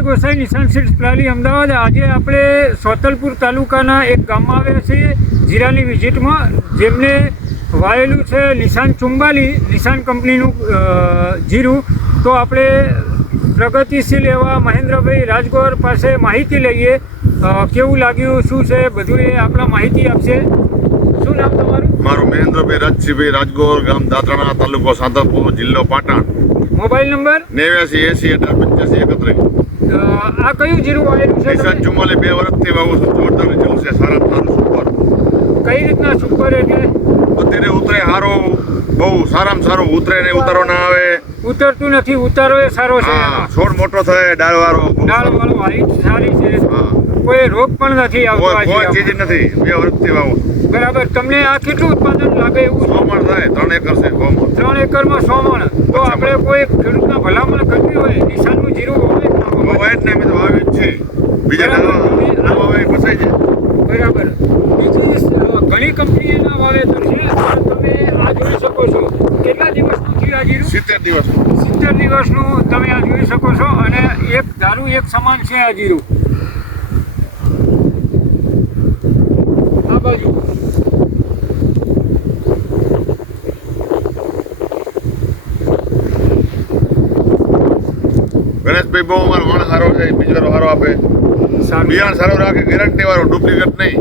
વિજય ગોસાઈ નિશાન સીડ્સ પ્રાલી અમદાવાદ. આજે આપણે સોતલપુર તાલુકાના એક ગામમાં આવ્યા છીએ જીરાની વિઝિટમાં, જેમને વાયેલું છે નિશાન 44 નિશાન કંપનીનું જીરું. તો આપણે પ્રગતિશીલ એવા મહેન્દ્રભાઈ રાજગોર પાસે માહિતી લઈએ, કેવું લાગ્યું, શું છે બધું એ આપણા માહિતી આપશે. શું નામ તમારું? મારું મહેન્દ્રભાઈ રાજસિંહભાઈ રાજગોર, ગામ દાતરાણા, તાલુકો સાંતલપુર, જિલ્લો પાટણ. Mobile number? 89 80 18 85 31. આ કયું જીરું વાયેલું છે? નિશાન 44 2 વર્ષથી વાવું છું. જોરદાર રિઝલ્ટ છે, સારા સારું સુપર. કઈ રીતના સુપર એટલે? અત્યારે ઉતરે સારો, બહુ સારામાં સારું ઉતરે ને ઉતારો ના આવે. ઉતરતું નથી, ઉતારો એ સારો છે. હા, છોડ મોટો થાય, ડાળવાળો. ડાળવાળો હાઈટ સારી છે. હા, કોઈ રોગ પણ નથી આવતો. કોઈ ચીજ નથી. 2 વર્ષથી વાવું. બરાબર. તમને આ કેટલું ઉત્પાદન લાગે એવું? 100 મણ થાય. 3 એકર છે. 100 મણ. 3 એકરમાં 100 મણ. તો આપણે કોઈ ખેડૂતના ભલામણ કરવી હોય, નિશાનનું જીરું હોય જ ના હોય. વાય જ ને અમે તો વાવી જ છે. બીજા ના વાવે ફસાઈ જાય. બરાબર. બીજી ઘણી કંપનીએ ના વાવેતર છે, પણ તમે આ જોઈ શકો છો. કેટલા દિવસનું થયું આ જીરું? 70 દિવસ. 70 દિવસનું તમે આ જોઈ શકો છો. અને એક ધારું એક સમાન છે આ જીરું. આ બાજુ ગણેશભાઈ બહુ અમારો વણ સારો છે, બીજો સારો આપે, સારું. બિયારણ સારું રાખે, ગેરંટી વાળું, ડુપ્લિકેટ નહીં.